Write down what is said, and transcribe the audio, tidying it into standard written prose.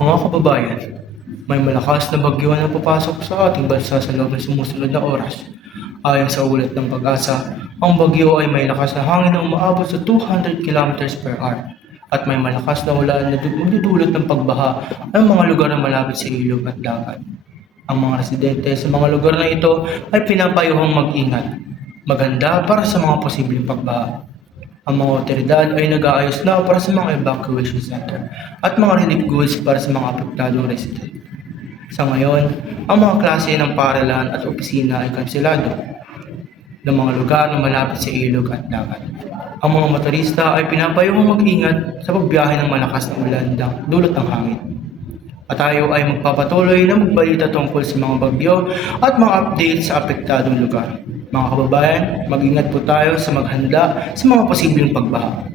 Mga kababayan, may malakas na bagyo na papasok sa ating bansa sa loob ng sumusunod na oras. Ayon sa ulat ng Pag-asa, ang bagyo ay may lakas na hangin na umaabot sa 200 kilometers per hour at may malakas na ulan na magdudulot ng pagbaha ng mga lugar na malapit sa ilog at dagat. Ang mga residente sa mga lugar na ito ay pinapayuhang mag-ingat, maganda para sa mga posibleng pagbaha. Ang mga otoridad ay nag-aayos na para sa mga evacuation center at mga relief goods para sa mga apektadong resident. Sa ngayon, ang mga klase ng paaralan at opisina ay kanselado ng mga lugar na malapit sa ilog at dagat. Ang mga motorista ay pinapayong mag-ingat sa pagbiyahe ng malakas na ulan dulot ng hangin. At tayo ay magpapatuloy na magbalita tungkol sa mga bagyo at mga update sa apektadong lugar. Mga kababayan, mag-ingat po tayo sa maghanda sa mga posibleng pagbaha.